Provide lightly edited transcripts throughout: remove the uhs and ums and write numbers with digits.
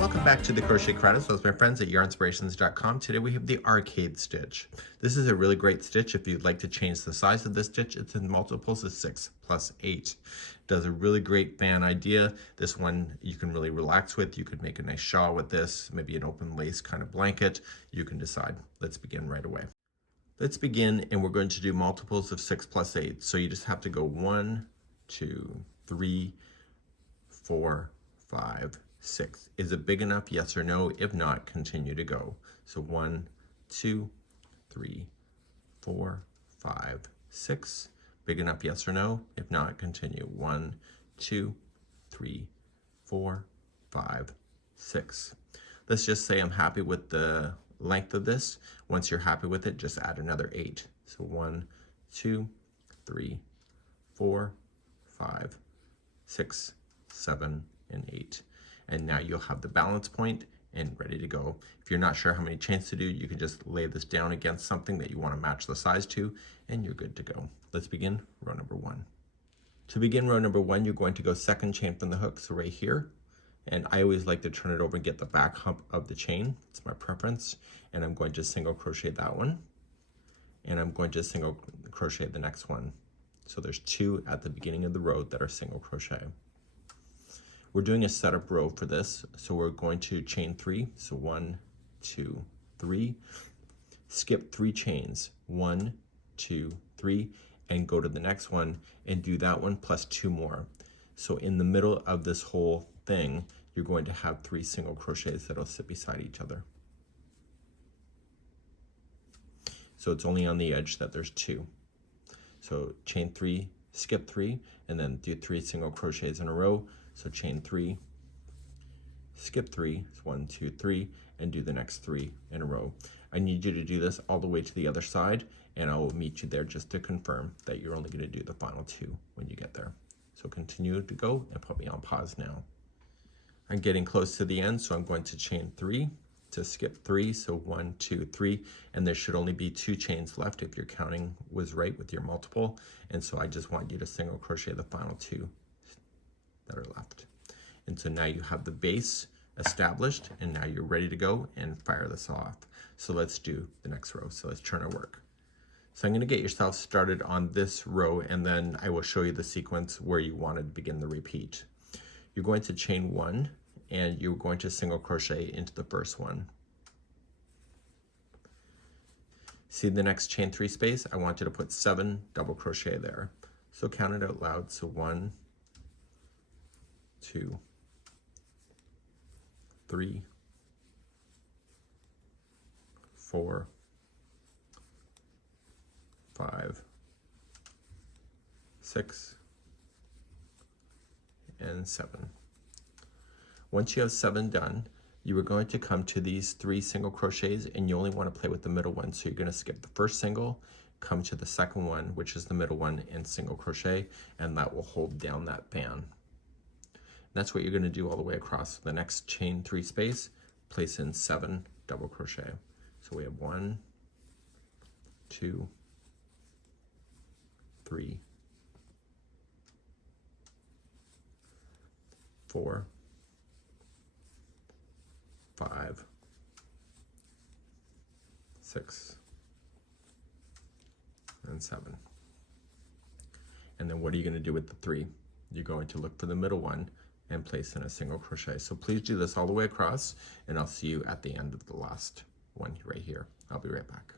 Welcome back to the Crochet Credits with my friends at yarnspirations.com. Today we have the Arcade Stitch. This is a really great stitch if you'd like to change the size of the stitch. It's in multiples of 6 plus 8. Does a really great fan idea. This one you can really relax with. You could make a nice shawl with this, maybe an open lace kind of blanket. You can decide. Let's begin right away. Let's begin, and we're going to do multiples of 6 plus 8. So you just have to go 1, 2, 3, 4, 5, 6. Is it big enough? Yes or no? If not, continue to go. So 1, 2, 3, 4, 5, 6. Big enough? Yes or no? If not, continue. 1, 2, 3, 4, 5, 6. Let's just say I'm happy with the length of this. Once you're happy with it, just add another 8. So 1, 2, 3, 4, 5, 6, 7, and 8. And now you'll have the balance point and ready to go. If you're not sure how many chains to do, you can just lay this down against something that you want to match the size to, and you're good to go. Let's begin row number 1. To begin row number 1, you're going to go second chain from the hook, so right here. And I always like to turn it over and get the back hump of the chain. It's my preference. And I'm going to single crochet that one. And I'm going to single crochet the next one. So there's 2 at the beginning of the row that are single crochet. We're doing a setup row for this, so we're going to chain 3. So 1, 2, 3. Skip 3 chains, 1, 2, 3, and go to the next one and do that one plus 2 more. So in the middle of this whole thing, you're going to have 3 single crochets that'll sit beside each other. So it's only on the edge that there's 2. So chain 3, skip 3, and then do 3 single crochets in a row. So chain 3, skip 3, 1, 2, 3, and do the next 3 in a row. I need you to do this all the way to the other side, and I will meet you there just to confirm that you're only going to do the final 2 when you get there. So continue to go and put me on pause now. I'm getting close to the end, so I'm going to chain 3 to skip 3, so 1, 2, 3, and there should only be 2 chains left if your counting was right with your multiple, and so I just want you to single crochet the final 2 that are left. And so now you have the base established, and now you're ready to go and fire this off. So let's do the next row. So let's turn our work. So I'm going to get yourself started on this row, and then I will show you the sequence where you want to begin the repeat. You're going to chain 1, and you're going to single crochet into the first one. See the next chain 3 space? I want you to put 7 double crochet there. So count it out loud. So 1, 2, 3, 4, 5, 6, and 7. Once you have 7 done, you are going to come to these 3 single crochets, and you only want to play with the middle one. So you're going to skip the first single, come to the second one, which is the middle one, and single crochet, and that will hold down that fan. That's what you're going to do all the way across. The next chain 3 space, place in 7 double crochet. So we have 1, 2, 3, 4, 5, 6, and 7. And then what are you going to do with the 3? You're going to look for the middle one and place in a single crochet. So please do this all the way across, and I'll see you at the end of the last one right here. I'll be right back.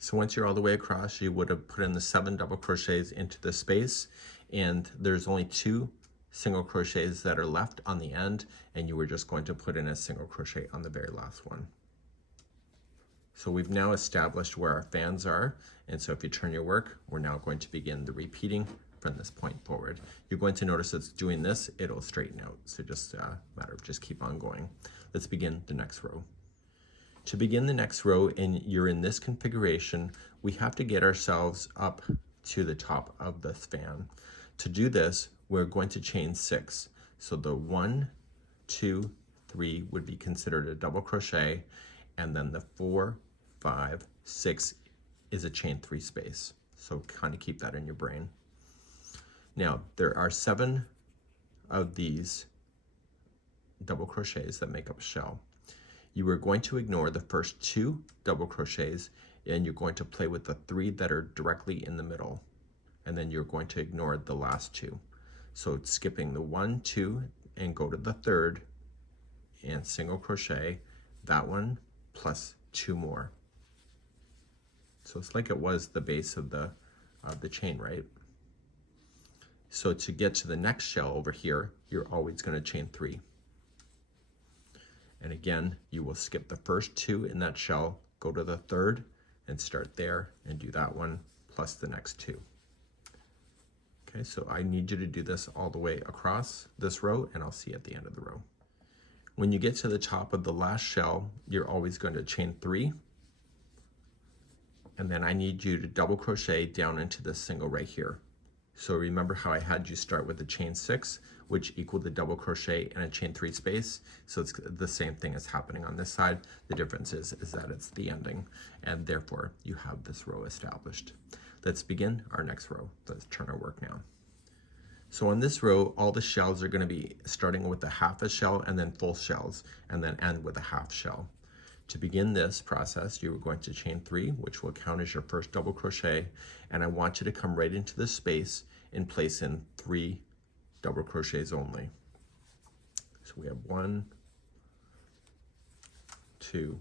So once you're all the way across, you would have put in the 7 double crochets into the space, and there's only 2 single crochets that are left on the end, and you were just going to put in a single crochet on the very last one. So we've now established where our fans are, and so if you turn your work, we're now going to begin the repeating from this point forward. You're going to notice it's doing this, it'll straighten out. So just a matter of just keep on going. Let's begin the next row. To begin the next row, and you're in this configuration, we have to get ourselves up to the top of this fan. To do this, we're going to chain 6. So the 1, 2, 3 would be considered a double crochet, and then the 4, 5, 6 is a chain 3 space. So kind of keep that in your brain. Now, there are 7 of these double crochets that make up a shell. You are going to ignore the first 2 double crochets, and you're going to play with the 3 that are directly in the middle, and then you're going to ignore the last 2. So skipping the 1, 2, and go to the 3rd and single crochet that one plus 2 more. So it's like it was the base of the chain, right? So to get to the next shell over here, you're always going to chain 3. And again, you will skip the first 2 in that shell, go to the 3rd and start there and do that one plus the next 2. Okay, so I need you to do this all the way across this row, and I'll see you at the end of the row. When you get to the top of the last shell, you're always going to chain 3, and then I need you to double crochet down into this single right here. So remember how I had you start with a chain 6, which equaled the double crochet and a chain 3 space. So it's the same thing as happening on this side. The difference is that it's the ending, and therefore you have this row established. Let's begin our next row. Let's turn our work now. So on this row, all the shells are going to be starting with a half a shell and then full shells, and then end with a half shell. To begin this process, you are going to chain 3, which will count as your first double crochet, and I want you to come right into this space and place in 3 double crochets only. So we have 1, 2,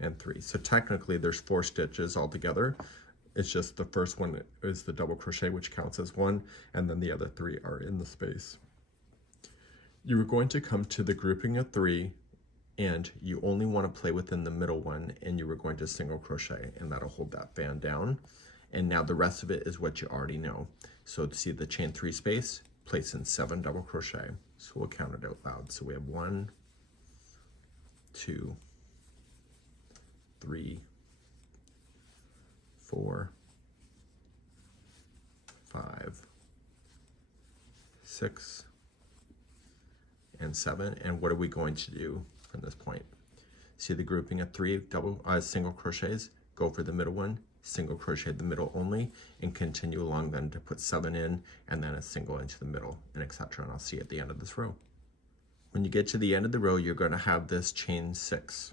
and 3. So technically there's 4 stitches altogether. It's just the first one is the double crochet, which counts as 1, and then the other 3 are in the space. You are going to come to the grouping of 3, and you only want to play within the middle one, and you are going to single crochet, and that'll hold that fan down. And now the rest of it is what you already know. So to see the chain 3 space, place in 7 double crochet. So we'll count it out loud. So we have 1, 2, 3, 4, 5, 6, and 7. And what are we going to do from this point? See the grouping of 3 single crochets, go for the middle one, single crochet the middle only, and continue along then to put 7 in, and then a single into the middle, and etc. And I'll see you at the end of this row. When you get to the end of the row, you're going to have this chain 6.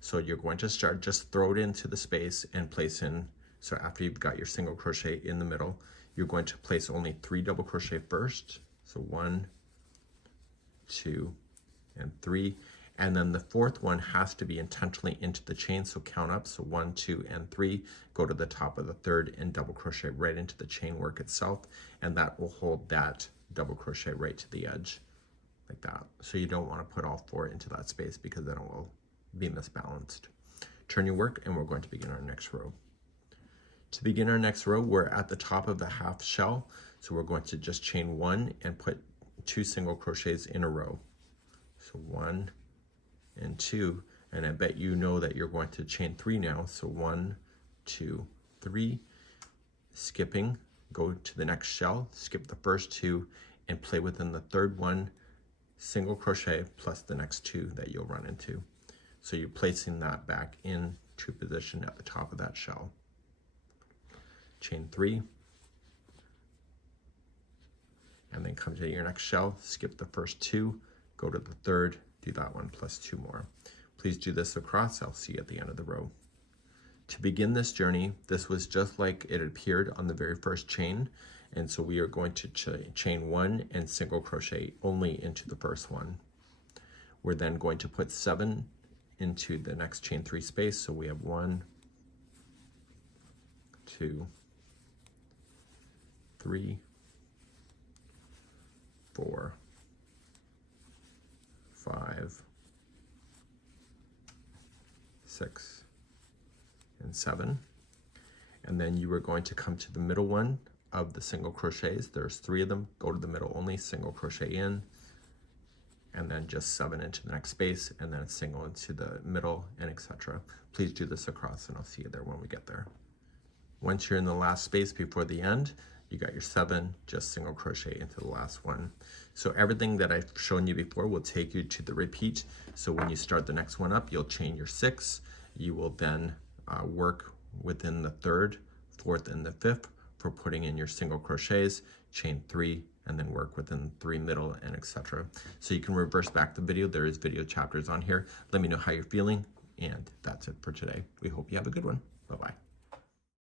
So you're going to start, just throw it into the space and place in. So after you've got your single crochet in the middle, you're going to place only 3 double crochet first. So 1, 2, and 3. And then the 4th one has to be intentionally into the chain, so count up. So 1, 2, and 3. Go to the top of the 3rd and double crochet right into the chain work itself, and that will hold that double crochet right to the edge, like that. So you don't want to put all 4 into that space because then it will be misbalanced. Turn your work, and we're going to begin our next row. To begin our next row, we're at the top of the half shell, so we're going to just chain 1 and put 2 single crochets in a row. So 1 and 2, and I bet you know that you're going to chain 3 now. So 1, 2, 3, skipping, go to the next shell, skip the first 2, and play within the 3rd one, single crochet plus the next 2 that you'll run into. So you're placing that back into position at the top of that shell. Chain 3, and then come to your next shell, skip the first 2, go to the 3rd, do that one plus 2 more. Please do this across. I'll see you at the end of the row. To begin this journey, this was just like it appeared on the very first chain, and so we are going to chain 1 and single crochet only into the first one. We're then going to put 7 into the next chain 3 space, so we have 1, 2, 3, 4, 5, 6, and 7. And then you are going to come to the middle one of the single crochets. There's 3 of them. Go to the middle only, single crochet in, and then just 7 into the next space, and then a single into the middle, and etc. Please do this across, and I'll see you there when we get there. Once you're in the last space before the end, you got your 7, just single crochet into the last one. So everything that I've shown you before will take you to the repeat. So when you start the next one up, you'll chain your 6. You will then work within the 3rd, 4th, and the 5th for putting in your single crochets, chain 3, and then work within 3 middle and etc. So you can reverse back the video. There is video chapters on here. Let me know how you're feeling, and that's it for today. We hope you have a good one. Bye-bye.